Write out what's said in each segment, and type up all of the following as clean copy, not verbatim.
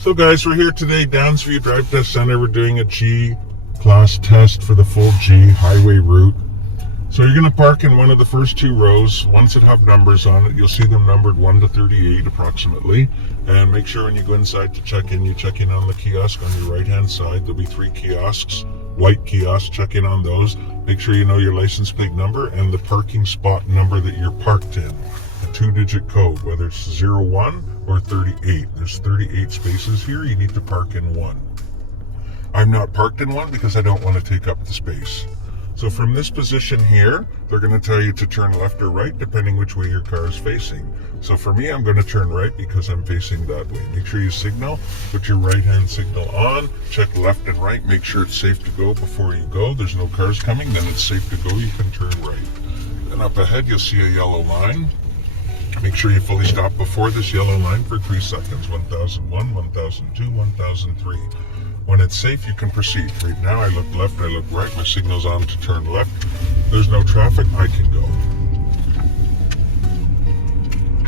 So guys, we're here today, Downsview Drive Test Center. We're doing a G-class test for the full G highway route. So you're going to park in one of the first two rows. Ones that have numbers on it, you'll see them numbered 1 to 38 approximately. And make sure when you go inside to check in, you check in on the kiosk on your right hand side. There'll be 3 kiosks, white kiosks, check in on those. Make sure you know your license plate number and the parking spot number that you're parked in. A 2-digit code, whether it's 01 or 38. There's 38 spaces here. You need to park in one. I'm not parked in one because I don't want to take up the space. So from this position here, they're going to tell you to turn left or right depending which way your car is facing. So for me, I'm going to turn right because I'm facing that way. Make sure you signal, put your right hand signal on, check left and right, make sure it's safe to go before you go. There's no cars coming, then it's safe to go, you can turn right. And up ahead, you'll see a yellow line. Make sure you fully stop before this yellow line for 3 seconds. 1001, 1002, 1003. When it's safe, you can proceed. Right now, I look left, I look right. My signal's on to turn left. There's no traffic, I can go.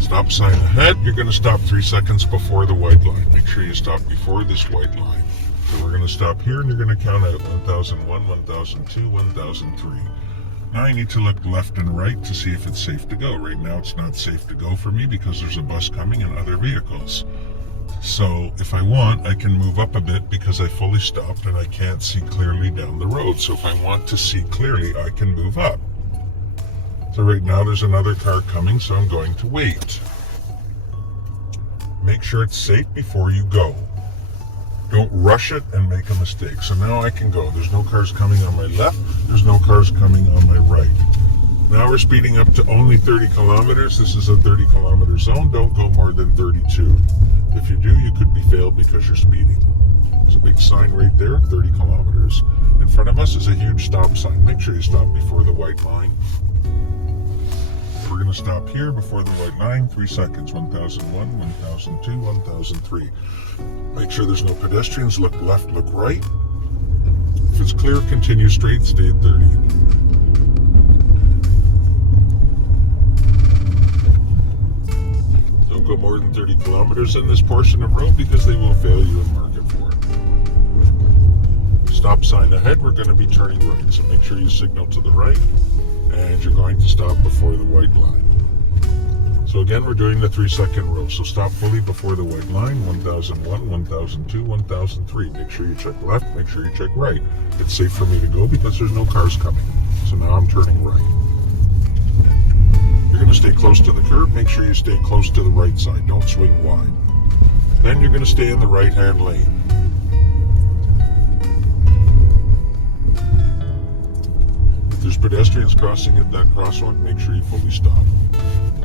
Stop sign ahead. You're going to stop 3 seconds before the white line. Make sure you stop before this white line. So we're going to stop here, and you're going to count out 1001, 1002, 1003. Now I need to look left and right to see if it's safe to go. Right now it's not safe to go for me because there's a bus coming and other vehicles. So if I want, I can move up a bit because I fully stopped and I can't see clearly down the road. So if I want to see clearly, I can move up. So right now there's another car coming, so I'm going to wait. Make sure it's safe before you go. Don't rush it and make a mistake. So now I can go. There's no cars coming on my left. There's no cars coming on my right. Now we're speeding up to only 30 kilometers. This is a 30 kilometer zone. Don't go more than 32. If you do, you could be failed because you're speeding. There's a big sign right there, 30 kilometers. In front of us is a huge stop sign. Make sure you stop before the white line. We're going to stop here before the white line, 3 seconds, 1001, 1002, 1003. Make sure there's no pedestrians, look left, look right. If it's clear, continue straight, stay at 30. Don't go more than 30 kilometers in this portion of road because they will fail you and mark it for it. Stop sign ahead, we're going to be turning right, so make sure you signal to the right. And you're going to stop before the white line. So again, we're doing the 3 second rule. So stop fully before the white line, 1001, 1002, 1003. Make sure you check left, make sure you check right. It's safe for me to go because there's no cars coming. So now I'm turning right. You're going to stay close to the curb. Make sure you stay close to the right side. Don't swing wide. Then you're going to stay in the right-hand lane. There's pedestrians crossing at that crosswalk, make sure you fully stop.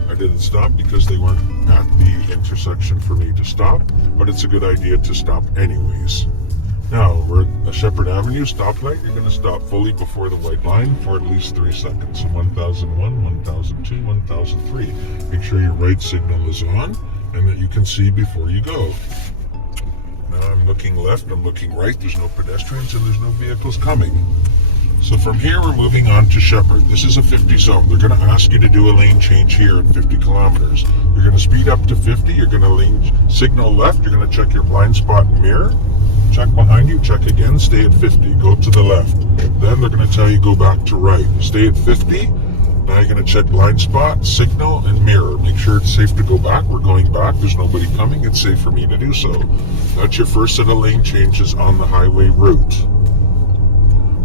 I didn't stop because they weren't at the intersection for me to stop, but it's a good idea to stop anyways. Now, we're at Shepherd Avenue stoplight. You're going to stop fully before the white line for at least 3 seconds. So 1001, 1002, 1003. Make sure your right signal is on and that you can see before you go. Now I'm looking left, I'm looking right. There's no pedestrians and there's no vehicles coming. So from here, we're moving on to Shepherd. This is a 50 zone. They're going to ask you to do a lane change here at 50 kilometers. You're going to speed up to 50. You're going to lane signal left. You're going to check your blind spot and mirror. Check behind you. Check again. Stay at 50. Go to the left. Then they're going to tell you go back to right. Stay at 50. Now you're going to check blind spot, signal, and mirror. Make sure it's safe to go back. We're going back. There's nobody coming. It's safe for me to do so. That's your first set of lane changes on the highway route.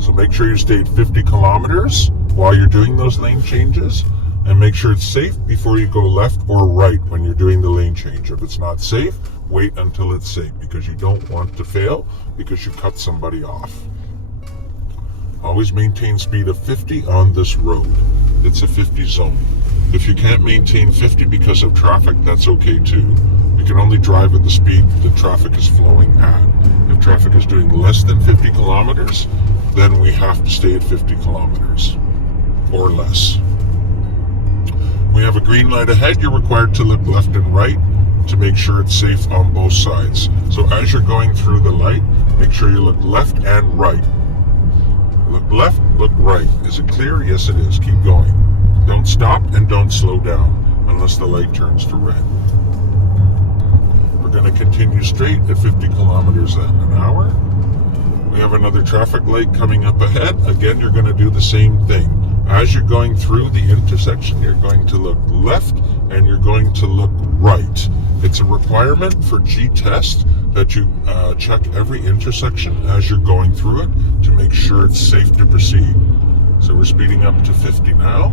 So make sure you stay at 50 kilometers while you're doing those lane changes, and make sure it's safe before you go left or right when you're doing the lane change. If it's not safe, wait until it's safe because you don't want to fail because you cut somebody off. Always maintain speed of 50 on this road. It's a 50 zone. If you can't maintain 50 because of traffic, that's okay too. You can only drive at the speed the traffic is flowing at. If traffic is doing less than 50 kilometers, then we have to stay at 50 kilometers or less. We have a green light ahead. You're required to look left and right to make sure it's safe on both sides. So as you're going through the light, make sure you look left and right. Look left, look right. Is it clear? Yes, it is. Keep going. Don't stop and don't slow down unless the light turns to red. going to continue straight at 50 kilometers an hour. We have another traffic light coming up ahead. Again, you're going to do the same thing. As you're going through the intersection, you're going to look left and you're going to look right. It's a requirement for Gtest that you check every intersection as you're going through it to make sure it's safe to proceed. So we're speeding up to 50 now.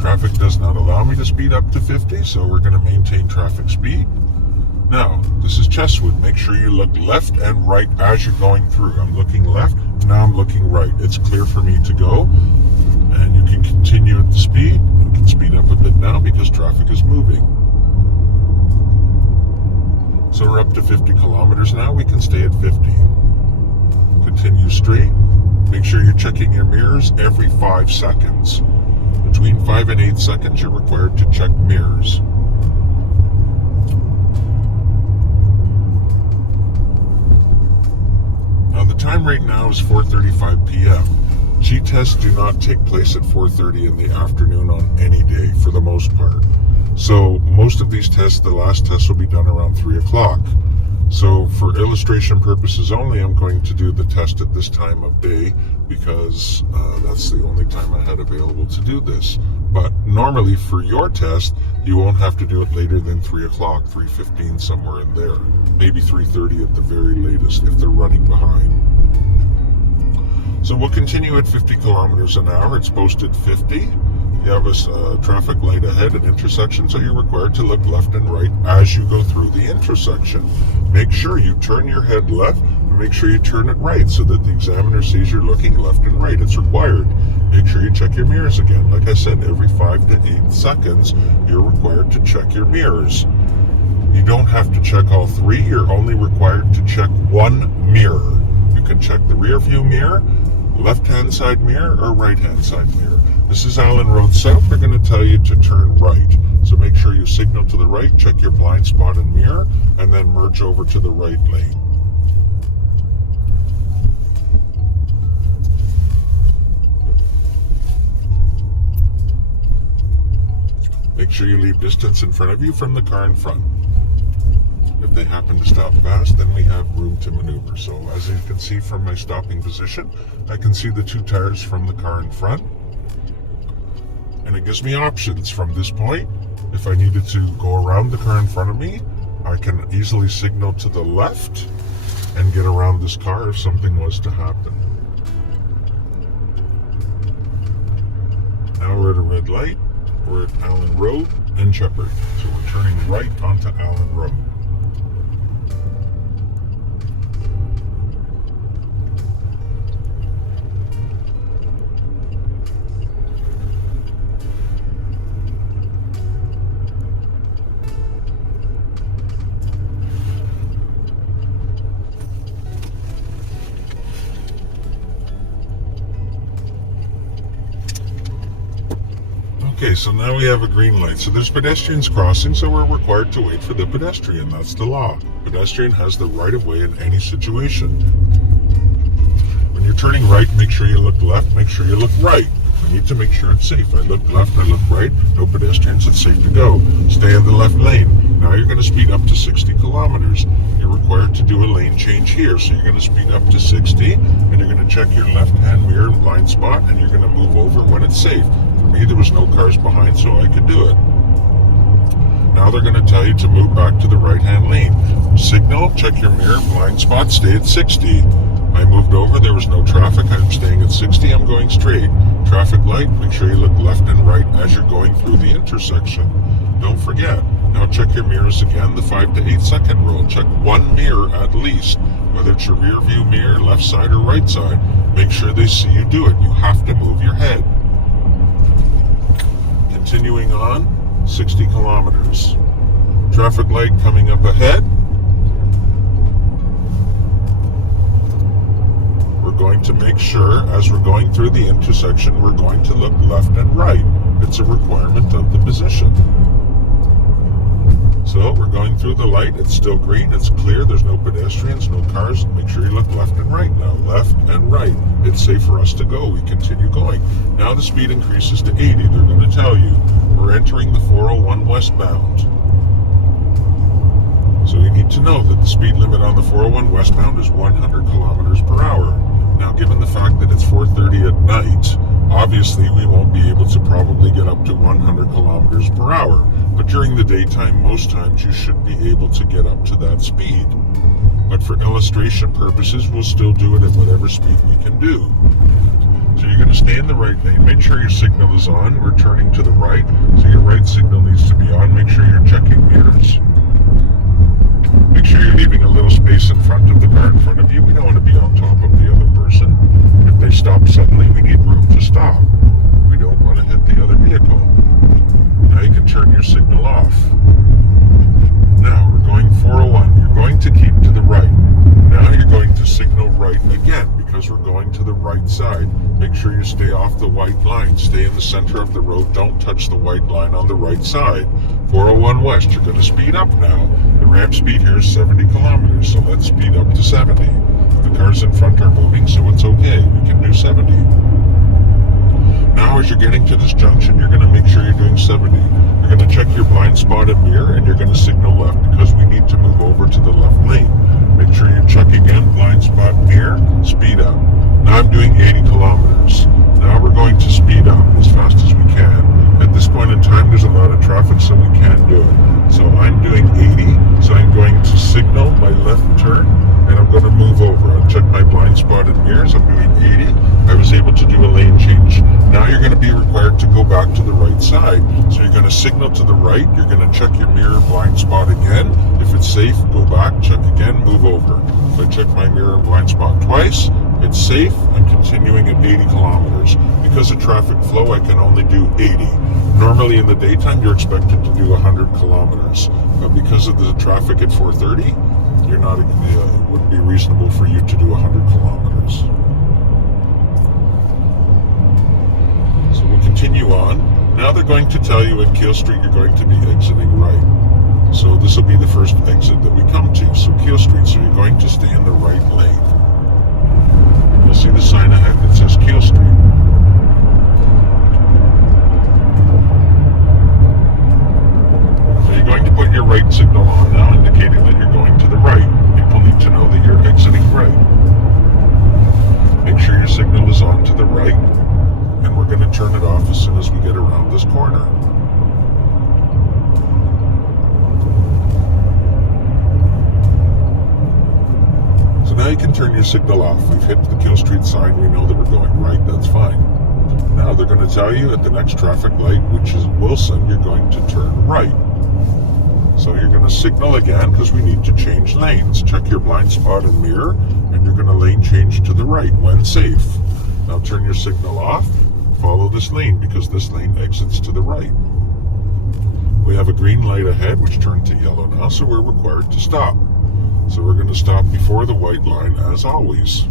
Traffic does not allow me to speed up to 50, so we're going to maintain traffic speed. Now, this is Chestwood. Make sure you look left and right as you're going through. I'm looking left, now I'm looking right. It's clear for me to go, and you can continue at the speed. You can speed up a bit now because traffic is moving. So we're up to 50 kilometers now. We can stay at 50. Continue straight. Make sure you're checking your mirrors every 5 seconds. Between 5 and 8 seconds, you're required to check mirrors. Now the time right now is 4:35 p.m. Gtests do not take place at 4:30 in the afternoon on any day for the most part. So most of these tests, the last test will be done around 3 o'clock. So for illustration purposes only, I'm going to do the test at this time of day because that's the only time I had available to do this. But normally for your test, you won't have to do it later than 3 o'clock, 3:15, somewhere in there. Maybe 3:30 at the very latest if they're running behind. So we'll continue at 50 kilometers an hour. It's posted 50. You have a traffic light ahead, an intersection, so you're required to look left and right as you go through the intersection. Make sure you turn your head left and make sure you turn it right so that the examiner sees you're looking left and right. It's required. Make sure you check your mirrors again. Like I said, every 5 to 8 seconds, you're required to check your mirrors. You don't have to check all 3. You're only required to check 1 mirror. You can check the rear view mirror, left-hand side mirror, or right-hand side mirror. This is Allen Road South. They're going to tell you to turn right. So make sure you signal to the right, check your blind spot and mirror, and then merge over to the right lane. Make sure you leave distance in front of you from the car in front. If they happen to stop fast, then we have room to maneuver. So as you can see from my stopping position, I can see the 2 tires from the car in front. And it gives me options from this point. If I needed to go around the car in front of me, I can easily signal to the left and get around this car if something was to happen. Now we're at a red light. We're at Allen Road and Shepherd. So we're turning right onto Allen Road. Okay, so now we have a green light. So there's pedestrians crossing, so we're required to wait for the pedestrian. That's the law. Pedestrian has the right of way in any situation. When you're turning right, make sure you look left, make sure you look right. We need to make sure it's safe. I look left, I look right, no pedestrians, it's safe to go. Stay in the left lane. Now you're going to speed up to 60 kilometers. You're required to do a lane change here. So you're going to speed up to 60, and you're going to check your left-hand mirror and blind spot, and you're going to move over when it's safe. For me, there was no cars behind, so I could do it. Now they're going to tell you to move back to the right-hand lane. Signal, check your mirror, blind spot, stay at 60. I moved over, there was no traffic, I'm staying at 60, I'm going straight. Traffic light, make sure you look left and right as you're going through the intersection. Don't forget, now check your mirrors again, the 5 to 8 second rule. Check 1 mirror at least, whether it's your rear view mirror, left side or right side. Make sure they see you do it. You have to move your head. Continuing on, 60 kilometers. Traffic light coming up ahead. We're going to make sure, as we're going through the intersection, we're going to look left and right. It's a requirement of the position. So we're going through the light. It's still green. It's clear. There's no pedestrians, no cars. Make sure you look left and right now. Left and right. It's safe for us to go. We continue going. Now the speed increases to 80. They're going to tell you we're entering the 401 westbound. So you need to know that the speed limit on the 401 westbound is 100 kilometers per hour. Now, given the fact that it's 4:30 at night, obviously we won't be able to probably get up to 100 kilometers per hour. But during the daytime, most times you should be able to get up to that speed. But for illustration purposes, we'll still do it at whatever speed we can do. So you're going to stay in the right lane. Make sure your signal is on. We're turning to the right, so your right signal needs to be on. Make sure you're checking mirrors. Make sure you're leaving a little space in front of the car in front of you. We don't want to be on top of the other person. If they stop suddenly, we need room to stop. We don't want to hit the other vehicle. Now you can turn your signal off. Now we're going 401. You're going to keep to the right. Now you're going to signal right again because we're going to the right side. Make sure you stay off the white line. Stay in the center of the road. Don't touch the white line on the right side. 401 west, you're going to speed up now. The ramp speed here is 70 kilometers, so let's speed up to 70. The cars in front are moving, so it's okay. We can do 70. Now as you're getting to this junction, you're going to make sure you're doing 70. You're going to check your blind spot and mirror, and you're going to signal left because we need to move over to the left lane. Make sure you check again, blind spot, mirror, speed up. Now I'm doing 80 kilometers. Now we're going to speed up as fast as we can. At this point in time, there's a lot of traffic, so we can't do it. So I'm doing 80, so I'm going to signal my left turn, and I'm going to move over. I'll check my blind spot and mirrors. I'm doing 80. I was able to do a lane change. Now you're going to be required to go back to the right side. So you're going to signal to the right. You're going to check your mirror blind spot again. If it's safe, go back, check again, move over. So I check my mirror blind spot twice. It's safe. I'm continuing at 80 kilometers. Because of traffic flow, I can only do 80. Normally in the daytime, you're expected to do 100 kilometers. But because of the traffic at 4:30, you're not. It wouldn't be reasonable for you to do 100 kilometers. So we'll continue on. Now they're going to tell you at Keel Street you're going to be exiting right. So this will be the first exit that we come to. So Keel Street, so you're going to stay in the right lane. And you'll see the sign ahead that says Keel Street. So you're going to put your right signal on now, indicating that you're going to the right. People need to know that you're exiting right. Make sure your signal is on to the right, and we're going to turn it off as soon as we get around this corner. So now you can turn your signal off. We've hit the Keel Street sign. We know that we're going right. That's fine. Now they're going to tell you at the next traffic light, which is Wilson, you're going to turn right. So you're going to signal again because we need to change lanes. Check your blind spot and mirror, and you're going to lane change to the right when safe. Now turn your signal off. Follow this lane because this lane exits to the right. We have a green light ahead which turned to yellow now, so we're required to stop. So we're going to stop before the white line as always.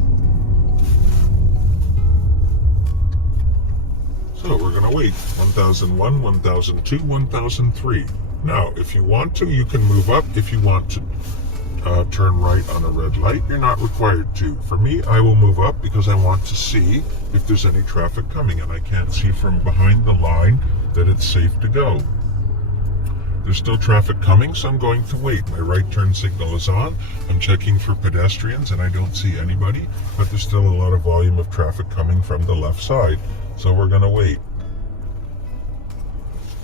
So we're going to wait. 1001, 1002, 1003. Now, if you want to, you can move up. If you want to turn right on a red light, you're not required to. For me, I will move up because I want to see if there's any traffic coming, and I can't see from behind the line that it's safe to go. There's still traffic coming, so I'm going to wait. My right turn signal is on. I'm checking for pedestrians, and I don't see anybody, but there's still a lot of volume of traffic coming from the left side, so we're going to wait.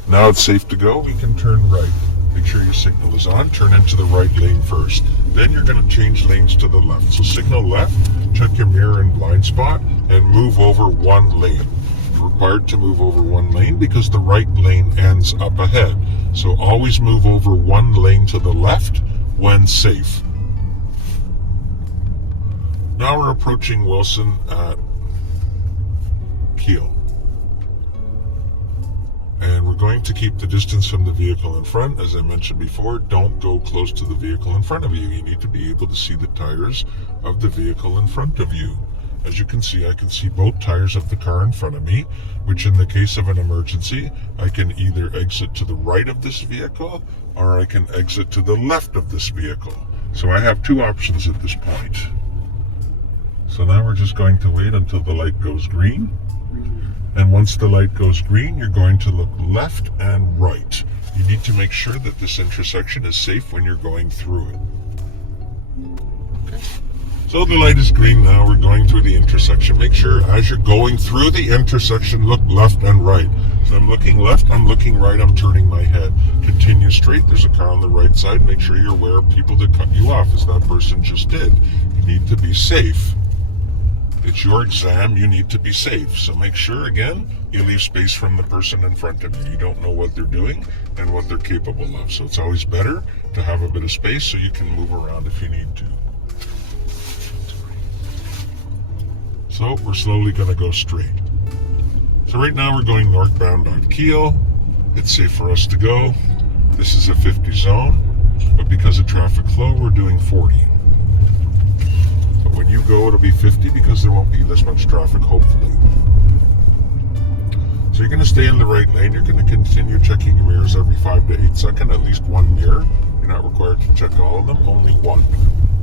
Now it's safe to go. We can turn right. Make sure your signal is on. Turn into the right lane first. Then you're going to change lanes to the left. So signal left, check your mirror and blind spot, and move over one lane. You're required to move over one lane because the right lane ends up ahead. So always move over one lane to the left when safe. Now we're approaching Wilson at Keel. And we're going to keep the distance from the vehicle in front. As I mentioned before, don't go close to the vehicle in front of you. You need to be able to see the tires of the vehicle in front of you. As you can see, I can see both tires of the car in front of me, which in the case of an emergency, I can either exit to the right of this vehicle or I can exit to the left of this vehicle. So I have two options at this point. So now we're just going to wait until the light goes green. And once the light goes green, you're going to look left and right. You need to make sure that this intersection is safe when you're going through it. Okay. So the light is green now, we're going through the intersection. Make sure as you're going through the intersection, look left and right. So I'm looking left, I'm looking right, I'm turning my head. Continue straight, there's a car on the right side. Make sure you're aware of people that cut you off, as that person just did. You need to be safe. It's your exam, you need to be safe. So make sure, again, you leave space from the person in front of you. You don't know what they're doing and what they're capable of. So it's always better to have a bit of space so you can move around if you need to. So we're slowly going to go straight. So right now we're going northbound on Keel. It's safe for us to go. This is a 50 zone, but because of traffic flow, we're doing 40. But when you go, it'll be 50 because there won't be this much traffic, hopefully. So you're going to stay in the right lane. You're going to continue checking your mirrors every 5 to 8 seconds, at least one mirror. You're not required to check all of them, only one.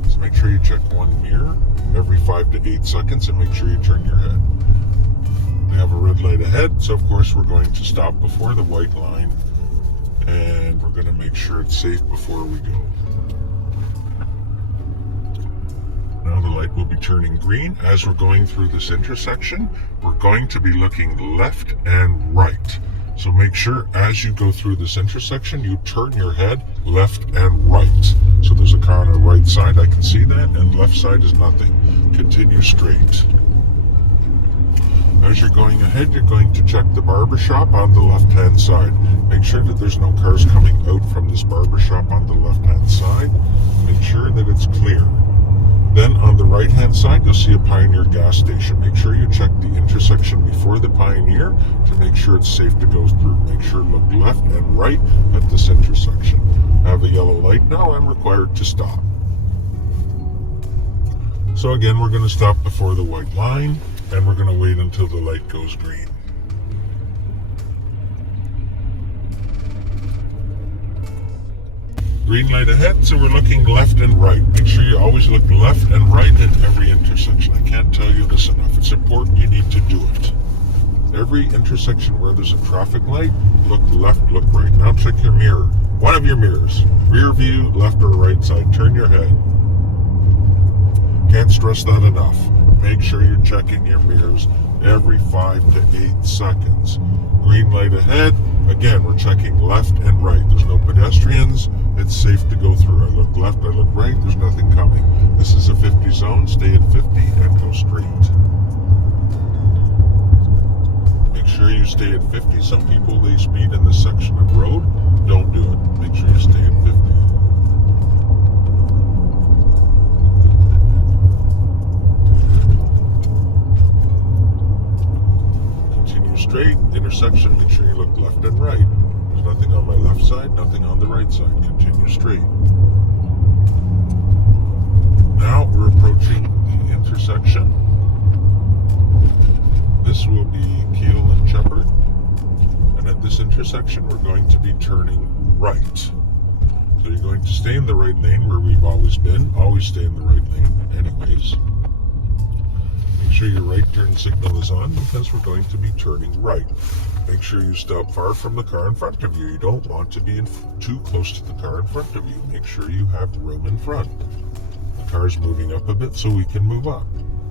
So make sure you check one mirror every 5 to 8 seconds and make sure you turn your head. We have a red light ahead, so of course we're going to stop before the white line and we're going to make sure it's safe before we go. Now the light will be turning green. As we're going through this intersection, we're going to be looking left and right. So make sure as you go through this intersection, you turn your head left and right. So there's a car on the right side, I can see that, and left side is nothing. Continue straight. As you're going ahead, you're going to check the barber shop on the left-hand side. Make sure that there's no cars coming out from this barber shop on the left-hand side. Make sure that it's clear. Then on the right-hand side, you'll see a Pioneer gas station. Make sure you check the intersection before the Pioneer to make sure it's safe to go through. Make sure to look left and right at this intersection. I have a yellow light now. I'm required to stop. So again, we're going to stop before the white line, and we're going to wait until the light goes green. Green light ahead, so we're looking left and right. Make sure you always look left and right in every intersection. I can't tell you this enough. It's important, you need to do it. Every intersection where there's a traffic light, look left, look right. Now check your mirror. One of your mirrors. Rear view, left or right side. Turn your head. Can't stress that enough. Make sure you're checking your mirrors every 5 to 8 seconds. Green light ahead. Again, we're checking left and right. There's no pedestrians. It's safe to go through. I look left, I look right. There's nothing coming. This is a 50 zone. Stay at 50 and go straight. Make sure you stay at 50. Some people, they speed in this section of road. Don't do it. Make sure you stay at 50. Straight, intersection, make sure you look left and right. There's nothing on my left side, nothing on the right side. Continue straight. Now we're approaching the intersection. This will be Keel and Shepherd. And at this intersection, we're going to be turning right. So you're going to stay in the right lane where we've always been. Always stay in the right lane anyways. Make sure your right turn signal is on because we're going to be turning right. Make sure you stop far from the car in front of you. You don't want to be too close to the car in front of you. Make sure you have room in front. The car's moving up a bit so we can move up.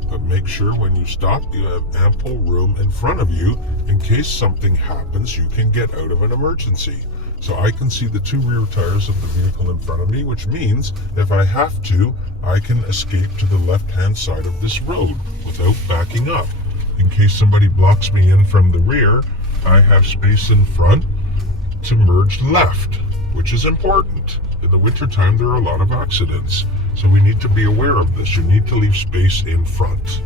But make sure when you stop, you have ample room in front of you in case something happens, you can get out of an emergency. So I can see the two rear tires of the vehicle in front of me, which means if I have to, I can escape to the left-hand side of this road without backing up. In case somebody blocks me in from the rear, I have space in front to merge left, which is important. In the wintertime, there are a lot of accidents, so we need to be aware of this. You need to leave space in front.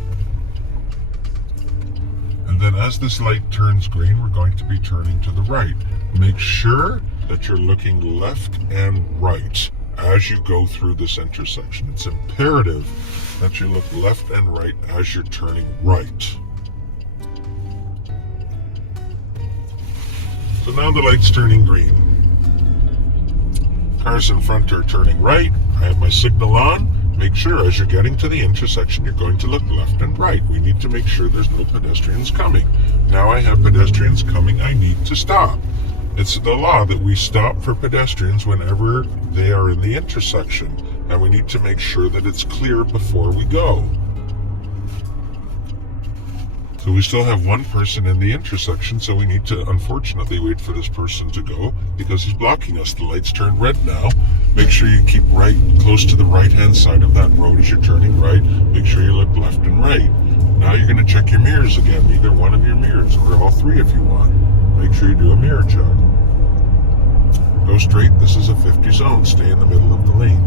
And then as this light turns green, we're going to be turning to the right. Make sure that you're looking left and right. as you go through this intersection. It's imperative that you look left and right as you're turning right. So now the light's turning green. Cars in front are turning right. I have my signal on. Make sure as you're getting to the intersection, you're going to look left and right. We need to make sure there's no pedestrians coming. Now I have pedestrians coming, I need to stop. It's the law that we stop for pedestrians whenever they are in the intersection. And we need to make sure that it's clear before we go. So we still have one person in the intersection, so we need to unfortunately wait for this person to go because he's blocking us. The lights turn red now. Make sure you keep right close to the right-hand side of that road as you're turning right. Make sure you look left and right. Now you're going to check your mirrors again, either one of your mirrors or all three if you want. Make sure you do a mirror check. Go straight. This is a 50 zone. Stay in the middle of the lane.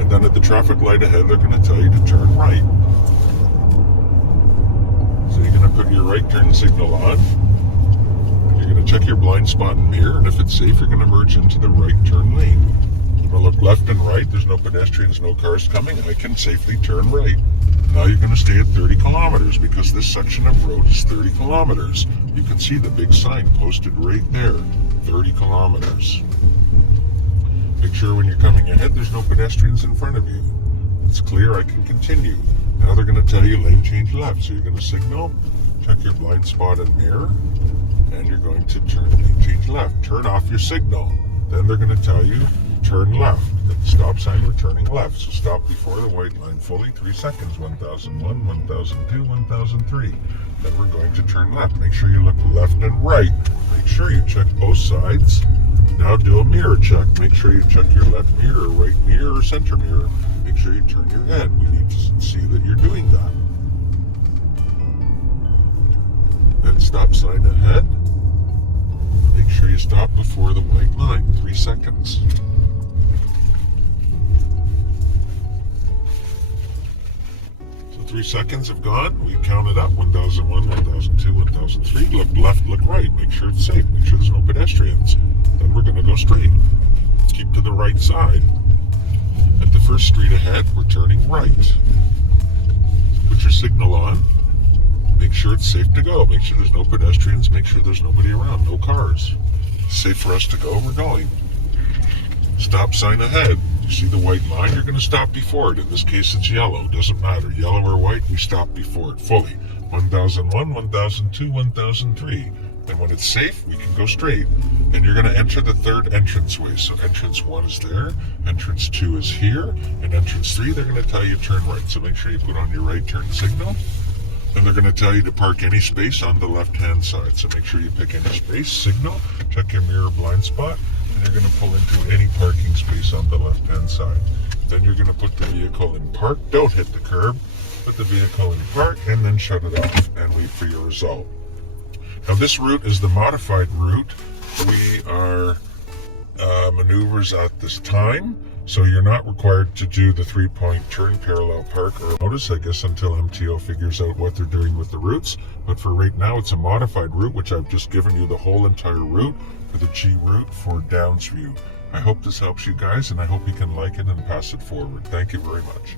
And then at the traffic light ahead, they're going to tell you to turn right. So you're going to put your right turn signal on. And you're going to check your blind spot and mirror. And if it's safe, you're going to merge into the right turn lane. You're going to look left and right. There's no pedestrians, no cars coming. I can safely turn right. Now you're going to stay at 30 kilometers because this section of road is 30 kilometers. You can see the big sign posted right there, 30 kilometers. Make sure when you're coming ahead, there's no pedestrians in front of you. It's clear, I can continue. Now they're going to tell you lane change left. So you're going to signal, check your blind spot and mirror, and you're going to turn lane change left. Turn off your signal. Then they're going to tell you turn left. At the stop sign, we're turning left. So stop before the white line fully, 3 seconds, 1001, 1002, 1003. Then we're going to turn left. Make sure you look left and right. Make sure you check both sides. Now do a mirror check. Make sure you check your left mirror, right mirror, or center mirror. Make sure you turn your head. We need to see that you're doing that. Then stop sign ahead. Make sure you stop before the white line, 3 seconds. So 3 seconds have gone. We counted up 1001, 1002, 1003. Look left, look right. Make sure it's safe. Make sure there's no pedestrians. Then we're going to go straight. Keep to the right side. At the first street ahead, we're turning right. Put your signal on. Make sure it's safe to go. Make sure there's no pedestrians. Make sure there's nobody around. No cars. Safe for us to go. We're going. Stop sign ahead. You see the white line? You're going to stop before it. In this case, it's yellow. Doesn't matter. Yellow or white, we stop before it fully. 1001, 1002, 1003. And when it's safe, we can go straight. And you're going to enter the third entranceway. So entrance 1 is there, entrance 2 is here, and entrance 3, they're going to tell you turn right. So make sure you put on your right turn signal. Then they're going to tell you to park any space on the left-hand side. So make sure you pick any space, signal, check your mirror blind spot, and you're going to pull into any parking space on the left-hand side. Then you're going to put the vehicle in park. Don't hit the curb. Put the vehicle in park, and then shut it off and wait for your result. Now this route is the modified route. We are maneuvers at this time, so you're not required to do the 3-point turn, parallel park, or notice, I guess, until MTO figures out what they're doing with the routes. But for right now, it's a modified route, which I've just given you the whole entire route for the G route for Downsview. I hope this helps you guys, and I hope you can like it and pass it forward. Thank you very much.